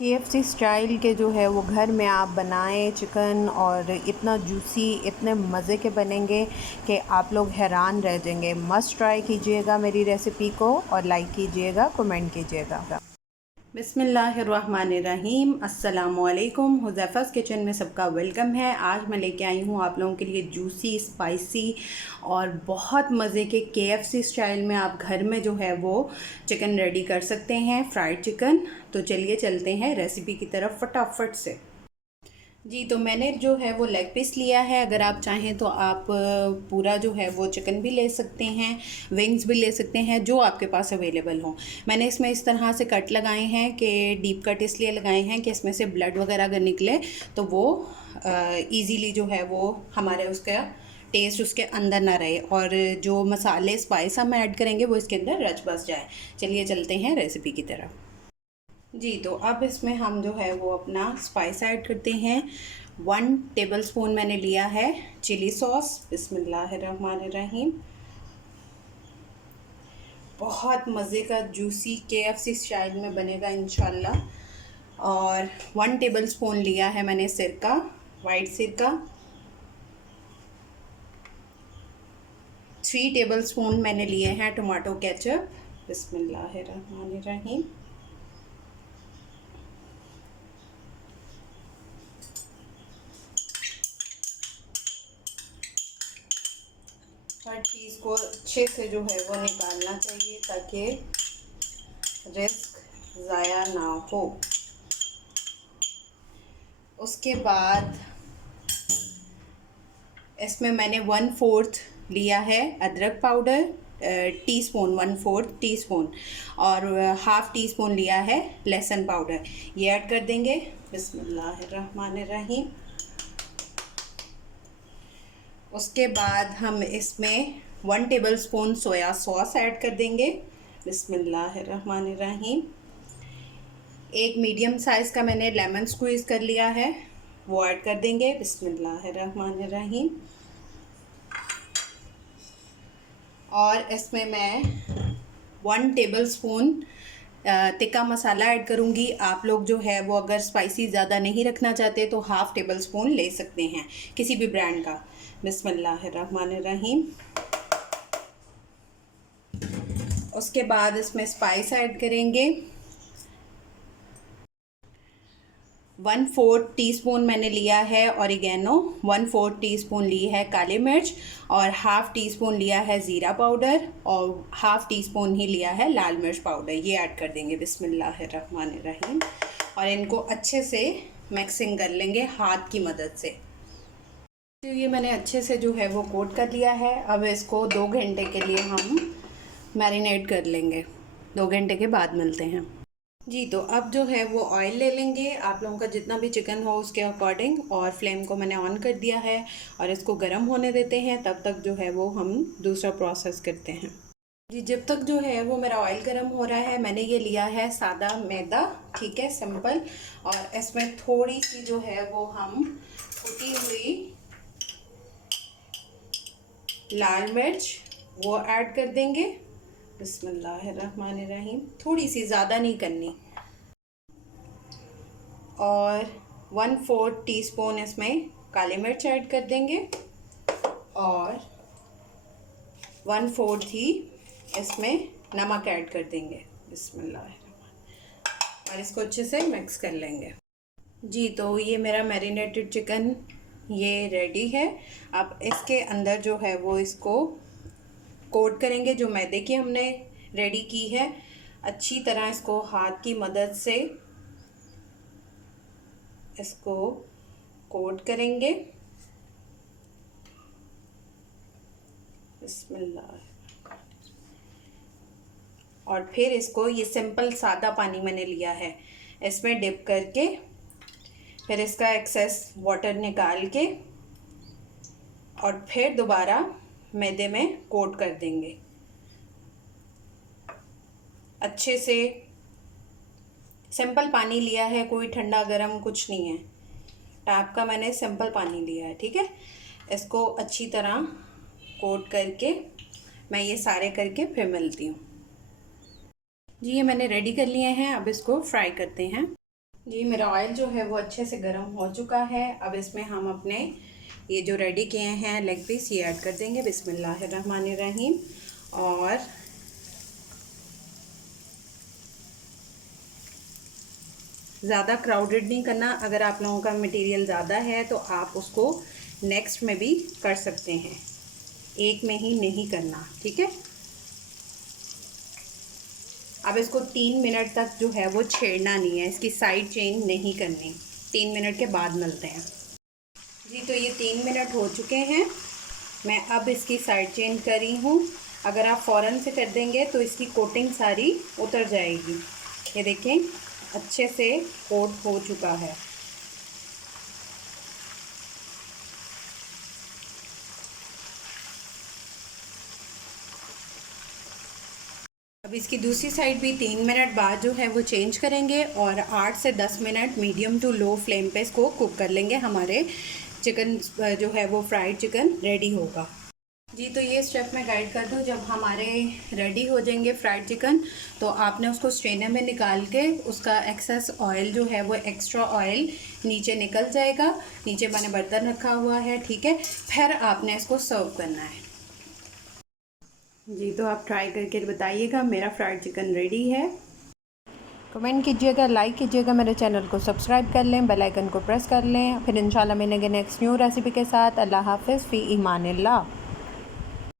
KFC style के जो है वो घर में आप बनाएं चिकन, और इतना जूसी, इतने मज़े के बनेंगे कि आप लोग हैरान रह जाएंगे। मस्ट ट्राई कीजिएगा मेरी रेसिपी को, और लाइक कीजिएगा, कमेंट कीजिएगा। बिस्मिल्लाहिर्रहमानिर्रहीम, अस्सलामुअलैकुम। हुज़ैफ़ा's किचन में सबका वेलकम है। आज मैं लेके आई हूँ आप लोगों के लिए जूसी, स्पाइसी और बहुत मज़े के KFC स्टाइल में आप घर में जो है वो चिकन रेडी कर सकते हैं, फ्राइड चिकन। तो चलिए चलते हैं रेसिपी की तरफ फटाफट से। जी, तो मैंने जो है वो लेग पीस लिया है। अगर आप चाहें तो आप पूरा जो है वो चिकन भी ले सकते हैं, विंग्स भी ले सकते हैं, जो आपके पास अवेलेबल हो। मैंने इसमें इस तरह से कट लगाए हैं कि डीप कट इसलिए लगाए हैं कि इसमें से ब्लड वगैरह अगर निकले तो वो इजीली जो है वो हमारे उसका टेस्ट उसके अंदर ना रहे, और जो मसाले स्पाइस हम ऐड करेंगे वो इसके अंदर रच बस जाए। चलिए चलते हैं रेसिपी की तरफ। जी, तो अब इसमें हम जो है वो अपना स्पाइस ऐड करते हैं। 1 टेबलस्पून मैंने लिया है चिली सॉस। बिस्मिल्लाहिर्रहमानिर्रहीम। बहुत मज़े का जूसी KFC स्टाइल में बनेगा इंशाल्लाह। और 1 टेबलस्पून लिया है मैंने सिरका, वाइट सिरका। 3 टेबलस्पून मैंने लिए हैं टमाटो केचप। बिस्मिल्लाहिर्रहमानिर्रहीम। हर चीज़ को अच्छे से जो है वो निकालना चाहिए ताकि रिस्क ज़ाया ना हो। उसके बाद इसमें मैंने 1/4 लिया है अदरक पाउडर, टीस्पून, 1/4 टीस्पून, और हाफ़ टी स्पून लिया है लहसुन पाउडर। ये ऐड कर देंगे। बिस्मिल्लाहिर्रहमानिर्रहीम। उसके बाद हम इसमें 1 टेबलस्पून सोया सॉस ऐड कर देंगे। बिस्मिल्लाहिर्रहमानिर्रहीम। एक मीडियम साइज़ का मैंने लेमन स्क्वीज़ कर लिया है, वो ऐड कर देंगे। बिस्मिल्लाहिर्रहमानिर्रहीम। और इसमें मैं 1 टेबलस्पून तिक्का मसाला ऐड करूँगी। आप लोग जो है वो अगर स्पाइसी ज़्यादा नहीं रखना चाहते तो हाफ़ टेबल स्पून ले सकते हैं किसी भी ब्रांड का। बिस्मिल्लाहिर्रहमानिर्रहीम। उसके बाद इसमें स्पाइस ऐड करेंगे। 1/4 टीस्पून मैंने लिया है ऑरिगेनो, 1/4 टीस्पून ली है काली मिर्च, और हाफ़ टी स्पून लिया है ज़ीरा पाउडर, और हाफ़ टी स्पून ही लिया है लाल मिर्च पाउडर। ये ऐड कर देंगे। बिस्मिल्लाहिर्रहमानिर्रहीम। और इनको अच्छे से मिक्सिंग कर लेंगे हाथ की मदद से। तो ये मैंने अच्छे से जो है वो कोट कर लिया है। अब इसको 2 घंटे के लिए हम मैरिनेट कर लेंगे। 2 घंटे के बाद मिलते हैं। जी, तो अब जो है वो ऑयल ले लेंगे, आप लोगों का जितना भी चिकन हो उसके अकॉर्डिंग, और फ्लेम को मैंने ऑन कर दिया है और इसको गर्म होने देते हैं। तब तक जो है वो हम दूसरा प्रोसेस करते हैं। जी, जब तक जो है वो मेरा ऑयल गर्म हो रहा है, मैंने ये लिया है सादा मैदा, ठीक है, सिंपल। और इसमें थोड़ी सी जो है वो हम कुटी हुई लाल मिर्च वो ऐड कर देंगे। बिस्मिल्लाहिर्रहमानिर्रहीम। थोड़ी सी, ज़्यादा नहीं करनी। और 1/4 टीस्पून इसमें काली मिर्च ऐड कर देंगे, और 1/4 ही इसमें नमक ऐड कर देंगे। बिस्मिल्लाहिर्रहमानिर्रहीम। और इसको अच्छे से मिक्स कर लेंगे। जी, तो ये मेरा मैरिनेटेड चिकन ये रेडी है। अब इसके अंदर जो है वो इसको कोट करेंगे। जो मैदे की हमने रेडी की है, अच्छी तरह इसको हाथ की मदद से इसको कोट करेंगे। बिस्मिल्लाह। और फिर इसको, ये सिंपल सादा पानी मैंने लिया है, इसमें डिप करके फिर इसका एक्सेस वाटर निकाल के और फिर दोबारा मैदे में कोट कर देंगे अच्छे से। सिंपल पानी लिया है, कोई ठंडा गरम कुछ नहीं है, टैप का मैंने सिंपल पानी लिया है, ठीक है। इसको अच्छी तरह कोट करके मैं ये सारे करके फिर मिलती हूँ। जी, ये मैंने रेडी कर लिए हैं। अब इसको फ्राई करते हैं। जी मेरा ऑयल जो है वो अच्छे से गर्म हो चुका है। अब इसमें हम अपने ये जो रेडी किए हैं लेग पीस ये ऐड कर देंगे। बिस्मिल्लाहिर्रहमानिर्रहीम। और ज़्यादा क्राउडेड नहीं करना। अगर आप लोगों का मटेरियल ज़्यादा है तो आप उसको नेक्स्ट में भी कर सकते हैं, एक में ही नहीं करना, ठीक है। अब इसको 3 मिनट तक जो है वो छेड़ना नहीं है, इसकी साइड चेंज नहीं करनी। 3 मिनट के बाद मिलते हैं। जी तो ये 3 मिनट हो चुके हैं। मैं अब इसकी साइड चेंज कर रही हूँ। अगर आप फ़ौरन से कर देंगे तो इसकी कोटिंग सारी उतर जाएगी। ये देखें अच्छे से कोट हो चुका है। अब इसकी दूसरी साइड भी 3 मिनट बाद जो है वो चेंज करेंगे और 8 से 10 minute medium to low flame पे इसको कुक कर लेंगे। हमारे चिकन जो है वो फ्राइड चिकन रेडी होगा। जी तो ये स्टेप मैं गाइड कर दूँ। जब हमारे रेडी हो जाएंगे फ्राइड चिकन तो आपने उसको स्ट्रेनर में निकाल के उसका एक्सेस ऑयल जो है वो एक्स्ट्रा ऑयल नीचे निकल जाएगा। नीचे मैंने बर्तन रखा हुआ है, ठीक है। फिर आपने इसको सर्व करना है। जी तो आप ट्राई करके बताइएगा। मेरा फ्राइड चिकन रेडी है। कमेंट कीजिएगा, लाइक कीजिएगा, मेरे चैनल को सब्सक्राइब कर लें, बेल आइकन को प्रेस कर लें। फिर इंशाल्लाह मिलेंगे नेक्स्ट न्यू रेसिपी के साथ। अल्लाह हाफ़िज़ फ़ी ईमानिल्लाह।